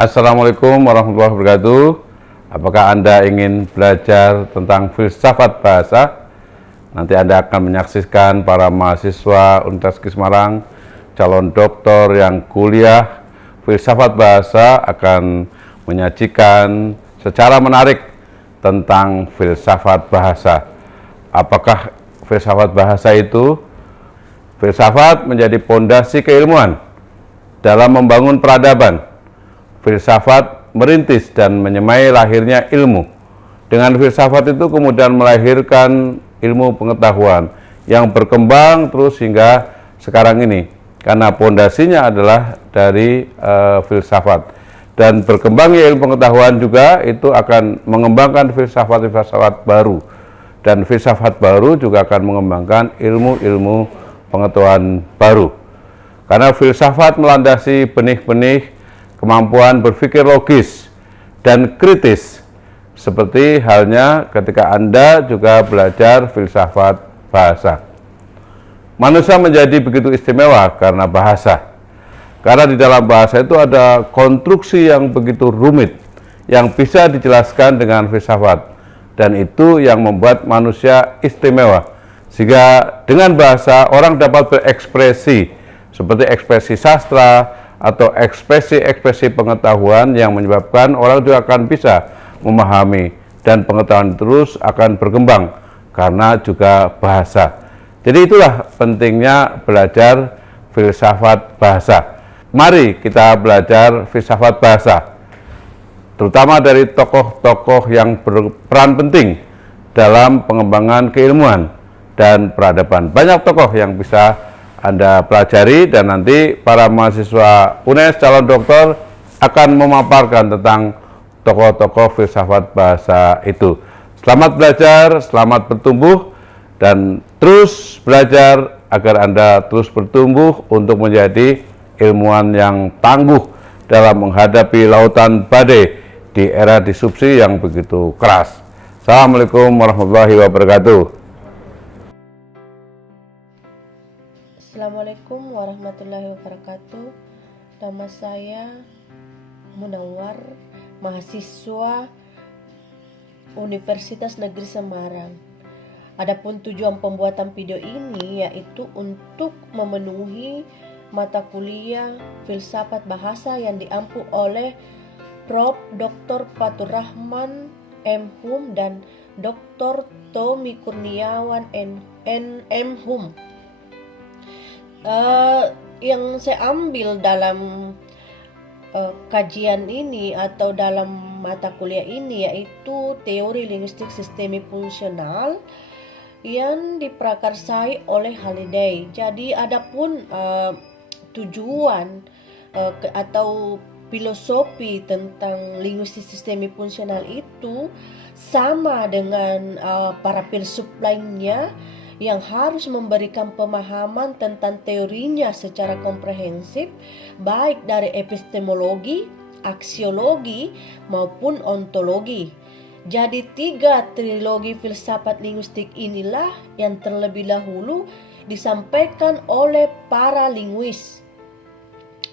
Assalamualaikum warahmatullahi wabarakatuh. Apakah Anda ingin belajar tentang filsafat bahasa? Nanti Anda akan menyaksikan para mahasiswa Universitas Negeri Semarang, calon doktor yang kuliah filsafat bahasa akan menyajikan secara menarik tentang filsafat bahasa. Apakah filsafat bahasa itu? Filsafat menjadi pondasi keilmuan dalam membangun peradaban. Filsafat merintis dan menyemai lahirnya ilmu. Dengan filsafat itu kemudian melahirkan ilmu pengetahuan yang berkembang terus hingga sekarang ini. Karena pondasinya adalah dari filsafat. Dan berkembangnya ilmu pengetahuan juga itu akan mengembangkan filsafat-filsafat baru. Dan filsafat baru juga akan mengembangkan ilmu-ilmu pengetahuan baru. Karena filsafat melandasi benih-benih kemampuan berpikir logis dan kritis, seperti halnya ketika Anda juga belajar filsafat bahasa. Manusia menjadi begitu istimewa karena bahasa. Karena di dalam bahasa itu ada konstruksi yang begitu rumit, yang bisa dijelaskan dengan filsafat. Dan itu yang membuat manusia istimewa. Sehingga dengan bahasa orang dapat berekspresi, seperti ekspresi sastra atau ekspresi-ekspresi pengetahuan yang menyebabkan orang juga akan bisa memahami, dan pengetahuan terus akan berkembang karena juga bahasa. Jadi itulah pentingnya belajar filsafat bahasa. Mari kita belajar filsafat bahasa, terutama dari tokoh-tokoh yang berperan penting dalam pengembangan keilmuan dan peradaban. Banyak tokoh yang bisa Anda pelajari, dan nanti para mahasiswa UNES calon doktor akan memaparkan tentang tokoh-tokoh filsafat bahasa itu. Selamat belajar, selamat bertumbuh, dan terus belajar agar Anda terus bertumbuh untuk menjadi ilmuwan yang tangguh dalam menghadapi lautan badai di era disrupsi yang begitu keras. Assalamualaikum warahmatullahi wabarakatuh. Assalamualaikum warahmatullahi wabarakatuh. Nama saya Munawar, mahasiswa Universitas Negeri Semarang. Adapun tujuan pembuatan video ini yaitu untuk memenuhi mata kuliah filsafat bahasa yang diampu oleh Prof. Dr. Faturrahman M.Hum dan Dr. Tommy Kurniawan M.Hum. Yang saya ambil dalam kajian ini atau dalam mata kuliah ini yaitu teori linguistik sistemik fungsional yang diprakarsai oleh Halliday. Jadi adapun tujuan atau filosofi tentang linguistik sistemik fungsional itu sama dengan para filsuf lainnya yang harus memberikan pemahaman tentang teorinya secara komprehensif, baik dari epistemologi, aksiologi, maupun ontologi. Jadi 3 trilogi filsafat linguistik inilah yang terlebih dahulu disampaikan oleh para linguis.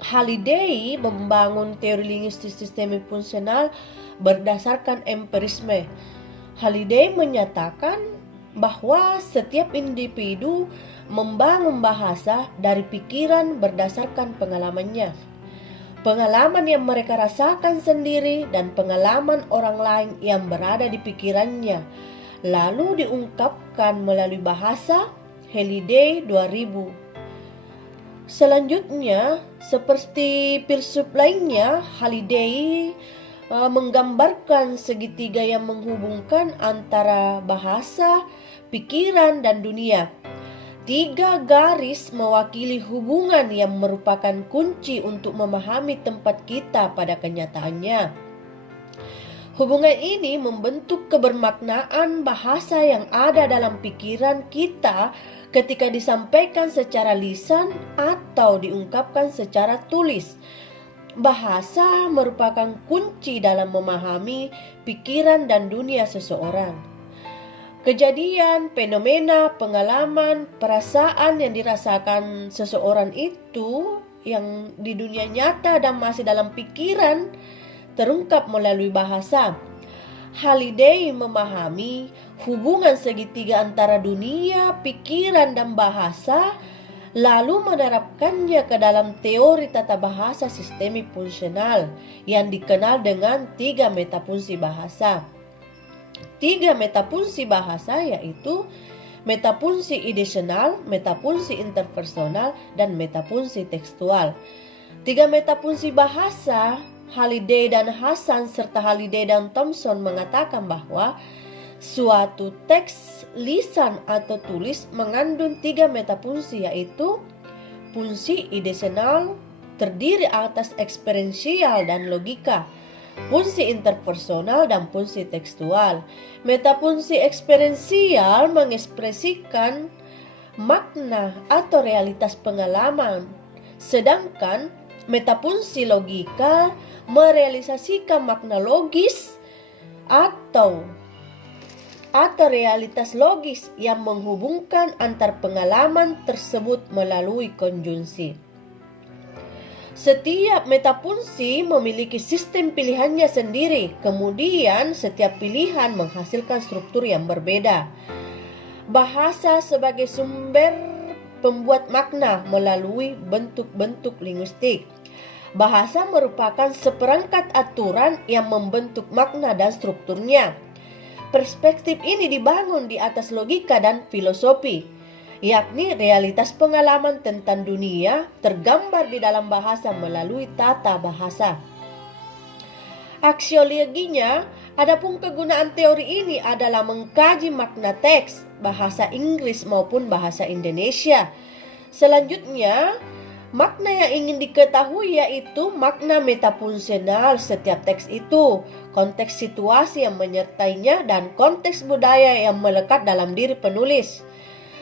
Halliday membangun teori linguistik sistemik fungsional berdasarkan empirisme. Halliday menyatakan bahwa setiap individu membangun bahasa dari pikiran berdasarkan pengalamannya. Pengalaman yang mereka rasakan sendiri dan pengalaman orang lain yang berada di pikirannya, lalu diungkapkan melalui bahasa. Halliday 2000. Selanjutnya, seperti filsuf lainnya, Halliday menggambarkan segitiga yang menghubungkan antara bahasa, pikiran, dan dunia. 3 garis mewakili hubungan yang merupakan kunci untuk memahami tempat kita pada kenyataannya. Hubungan ini membentuk kebermaknaan bahasa yang ada dalam pikiran kita ketika disampaikan secara lisan atau diungkapkan secara tulis. Bahasa merupakan kunci dalam memahami pikiran dan dunia seseorang. Kejadian, fenomena, pengalaman, perasaan yang dirasakan seseorang itu yang di dunia nyata dan masih dalam pikiran terungkap melalui bahasa. Halliday memahami hubungan segitiga antara dunia, pikiran, dan bahasa, lalu menerapkannya ke dalam teori tata bahasa sistemik fungsional yang dikenal dengan 3 metafungsi bahasa. 3 metafungsi bahasa yaitu metafungsi ideasional, metafungsi interpersonal, dan metafungsi tekstual. 3 metafungsi bahasa, Halliday dan Hasan serta Halliday dan Thomson mengatakan bahwa suatu teks lisan atau tulis mengandung 3 metafungsi, yaitu fungsi ideasional terdiri atas eksperiensial dan logika, fungsi interpersonal dan fungsi tekstual. Metafungsi eksperiensial mengekspresikan makna atau realitas pengalaman, sedangkan metafungsi logika merealisasikan makna logis atau realitas logis yang menghubungkan antar pengalaman tersebut melalui konjungsi. Setiap metafungsi memiliki sistem pilihannya sendiri, kemudian setiap pilihan menghasilkan struktur yang berbeda. Bahasa sebagai sumber pembuat makna melalui bentuk-bentuk linguistik. Bahasa merupakan seperangkat aturan yang membentuk makna dan strukturnya. Perspektif ini dibangun di atas logika dan filosofi, yakni realitas pengalaman tentang dunia tergambar di dalam bahasa melalui tata bahasa. Aksiologinya, adapun kegunaan teori ini adalah mengkaji makna teks, bahasa Inggris maupun bahasa Indonesia. Selanjutnya, makna yang ingin diketahui yaitu makna metafungsional setiap teks itu, konteks situasi yang menyertainya, dan konteks budaya yang melekat dalam diri penulis.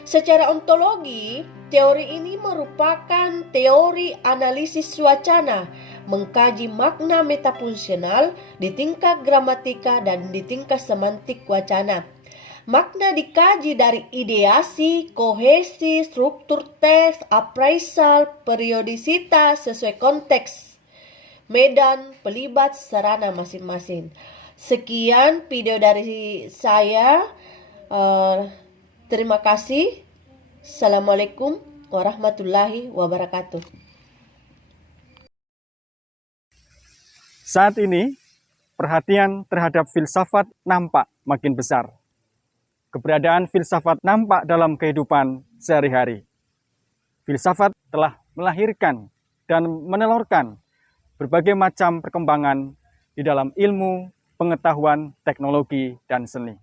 Secara ontologi, teori ini merupakan teori analisis wacana, mengkaji makna metafungsional di tingkat gramatika dan di tingkat semantik wacana. Makna dikaji dari ideasi, kohesi, struktur teks, appraisal, periodisitas sesuai konteks, medan, pelibat, sarana masing-masing. Sekian video dari saya. Terima kasih. Assalamualaikum warahmatullahi wabarakatuh. Saat ini, perhatian terhadap filsafat nampak makin besar. Keberadaan filsafat nampak dalam kehidupan sehari-hari. Filsafat telah melahirkan dan menelurkan berbagai macam perkembangan di dalam ilmu, pengetahuan, teknologi, dan seni.